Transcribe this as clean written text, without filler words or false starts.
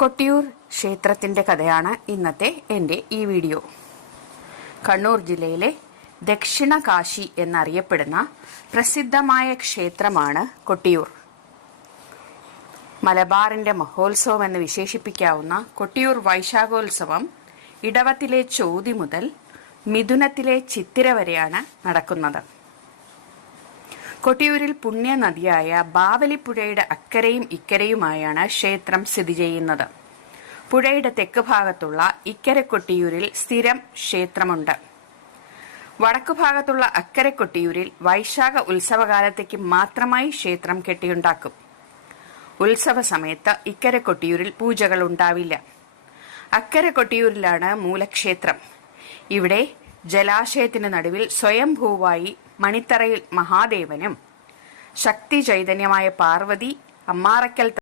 കൊട്ടിയൂർ ക്ഷേത്രത്തിന്റെ കഥയാണ് ഇന്നത്തെ എൻ്റെ ഈ വീഡിയോ. കണ്ണൂർ ജില്ലയിലെ ദക്ഷിണ കാശി എന്നറിയപ്പെടുന്ന പ്രസിദ്ധമായ ക്ഷേത്രമാണ് കൊട്ടിയൂർ. മലബാറിന്റെ മഹോത്സവം എന്ന് വിശേഷിപ്പിക്കാവുന്ന കൊട്ടിയൂർ വൈശാഖോത്സവം ഇടവത്തിലെ ചോതി മുതൽ മിഥുനത്തിലെ ചിത്തിര വരെയാണ് നടക്കുന്നത്. കൊട്ടിയൂരിൽ പുണ്യനദിയായ ബാവലിപ്പുഴയുടെ അക്കരയും ഇക്കരയുമായാണ് ക്ഷേത്രം സ്ഥിതി ചെയ്യുന്നത്. പുഴയുടെ തെക്ക് ഭാഗത്തുള്ള ഇക്കരെ കൊട്ടിയൂരിൽ സ്ഥിരം ക്ഷേത്രമുണ്ട്. വടക്കു ഭാഗത്തുള്ള അക്കരെ കൊട്ടിയൂരിൽ വൈശാഖ ഉത്സവകാലത്തേക്ക് മാത്രമായി ക്ഷേത്രം കെട്ടിയുണ്ടാക്കും. ഉത്സവ സമയത്ത് ഇക്കരെ കൊട്ടിയൂരിൽ പൂജകൾ ഉണ്ടാവില്ല. അക്കരെ കൊട്ടിയൂരിലാണ് മൂലക്ഷേത്രം. ഇവിടെ ജലാശയത്തിന് നടുവിൽ സ്വയംഭൂവായി മണിത്തറയിൽ മഹാദേവനും ശക്തി ചൈതന്യമായ പാർവതി, അമ്മാറക്കൽ